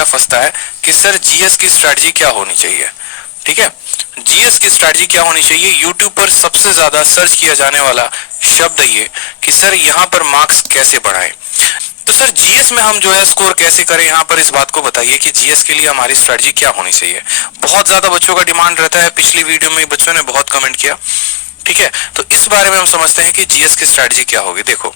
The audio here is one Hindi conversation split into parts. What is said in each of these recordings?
बच्चा फंसता है कि सर जीएस की स्ट्रेटजी क्या होनी चाहिए। ठीक है, जीएस की स्ट्रेटजी क्या होनी चाहिए, यूट्यूब पर सबसे ज्यादा सर्च किया जाने वाला शब्द ये कि सर यहाँ पर मार्क्स कैसे बढ़ाएं। तो सर जीएस में हम जो है स्कोर कैसे करें, यहाँ पर इस बात को बताइए कि जीएस के लिए हमारी स्ट्रेटजी क्या होनी चाहिए। बहुत ज्यादा बच्चों का डिमांड रहता है, पिछली वीडियो में बच्चों ने बहुत कमेंट किया। ठीक है, तो इस बारे में हम समझते हैं कि जीएस की स्ट्रेटजी क्या होगी। देखो,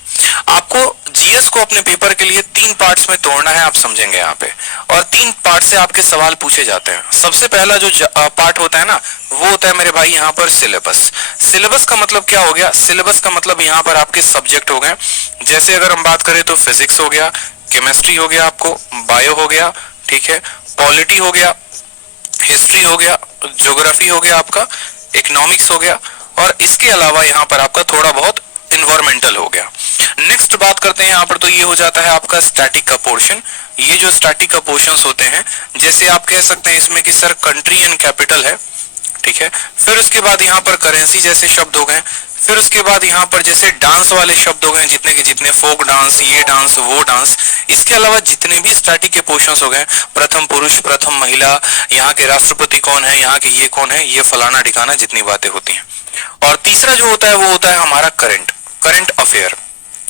आपको जीएस को अपने पेपर के लिए 3 पार्ट्स में तोड़ना है, आप समझेंगे यहाँ पे, और 3 पार्ट से आपके सवाल पूछे जाते हैं। सबसे पहला जो पार्ट होता है ना, वो होता है मेरे भाई यहाँ पर सिलेबस। सिलेबस का मतलब क्या हो गया, सिलेबस का मतलब यहाँ पर आपके सब्जेक्ट हो गए। जैसे अगर हम बात करें तो फिजिक्स हो गया, केमिस्ट्री हो गया, आपको बायो हो गया, ठीक है, पॉलिटी हो गया, हिस्ट्री हो गया, ज्योग्राफी हो गया, आपका इकोनॉमिक्स हो गया, और इसके अलावा यहाँ पर आपका थोड़ा बहुत इन्वायरमेंटल हो गया। नेक्स्ट बात करते हैं यहाँ पर, तो ये हो जाता है आपका स्टैटिक का पोर्शन। ये जो स्टैटिक का पोर्शंस होते हैं, जैसे आप कह सकते हैं इसमें कि सर कंट्री एंड कैपिटल है, ठीक है, फिर उसके बाद यहाँ पर करेंसी जैसे शब्द हो गए, फिर उसके बाद यहाँ पर जैसे डांस वाले शब्द हो गए, जितने के जितने, फोक डांस, ये डांस, वो डांस। इसके अलावा जितने भी स्टैटिक के पोर्शंस हो गए, प्रथम पुरुष, प्रथम महिला, यहाँ के राष्ट्रपति कौन है, यहाँ के ये कौन है, ये फलाना ठिकाना, जितनी बातें होती हैं। और तीसरा जो होता है वो होता है हमारा करंट अफेयर।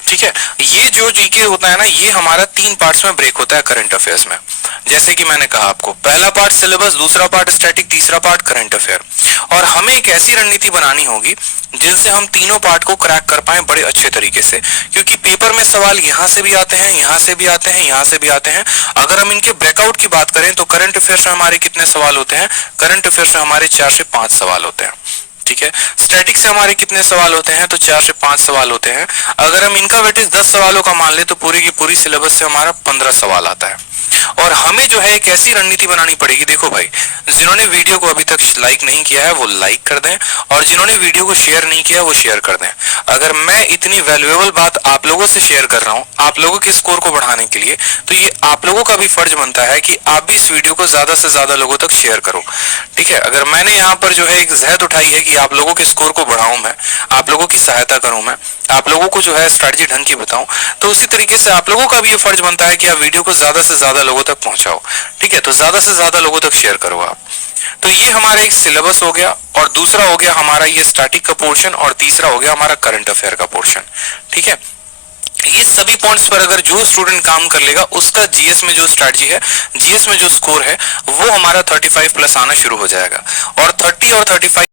ठीक है, ये जो जीके होता है ना, ये हमारा 3 पार्ट्स में ब्रेक होता है करंट अफेयर्स में। जैसे कि मैंने कहा आपको, पहला पार्ट सिलेबस, दूसरा पार्ट स्टैटिक, तीसरा पार्ट करंट अफेयर। और हमें एक ऐसी रणनीति बनानी होगी जिनसे हम तीनों पार्ट को क्रैक कर पाए बड़े अच्छे तरीके से, क्योंकि पेपर में सवाल यहाँ से भी आते हैं, यहाँ से भी आते हैं, यहाँ से भी आते हैं। अगर हम इनके ब्रेकआउट की बात करें तो करंट अफेयर्स में हमारे कितने सवाल होते हैं, करंट अफेयर्स में हमारे 4 से 5 सवाल होते हैं। ठीक है, स्टैटिक से हमारे कितने सवाल होते हैं, तो 4 से 5 सवाल होते हैं। अगर हम इनका वेटेज 10 सवालों का मान ले तो पूरी की पूरी सिलेबस से हमारा 15 सवाल आता है। और हमें जो है एक ऐसी रणनीति बनानी पड़ेगी। देखो भाई, जिन्होंने वीडियो को अभी तक लाइक नहीं किया है वो लाइक कर दें, और जिन्होंने वीडियो को शेयर नहीं किया वो शेयर कर दें। अगर मैं इतनी वैल्यूएबल बात आप लोगों से शेयर कर रहा हूं आप लोगों के स्कोर को बढ़ाने के लिए, तो ये आप लोगों का भी फर्ज बनता है कि आप भी इस वीडियो को ज्यादा से ज्यादा लोगों तक शेयर करो। ठीक है, अगर मैंने यहाँ पर जो है एक जहद उठाई है कि आप लोगों के स्कोर को बढ़ाऊं, मैं आप लोगों की सहायता करूं, मैं आप लोगों को जो है स्ट्रेटजी ढंग की बताऊं, तो उसी तरीके से आप लोगों का भी ये फर्ज बनता है कि आप वीडियो को ज्यादा से ज्यादा लोगों तक पहुंचाओ। ठीक है, तो ज्यादा से ज्यादा लोगों तक शेयर करो आप। तो ये हमारा एक सिलेबस हो गया, और दूसरा हो गया हमारा ये स्टैटिक का पोर्शन, और तीसरा हो गया हमारा करंट अफेयर का पोर्शन। ठीक है, ये सभी पॉइंट्स पर अगर जो स्टूडेंट काम कर लेगा, उसका जीएस में जो स्ट्रेटजी है, जीएस में जो स्कोर है, वो हमारा 35 प्लस आना शुरू हो जाएगा। और 30 और 35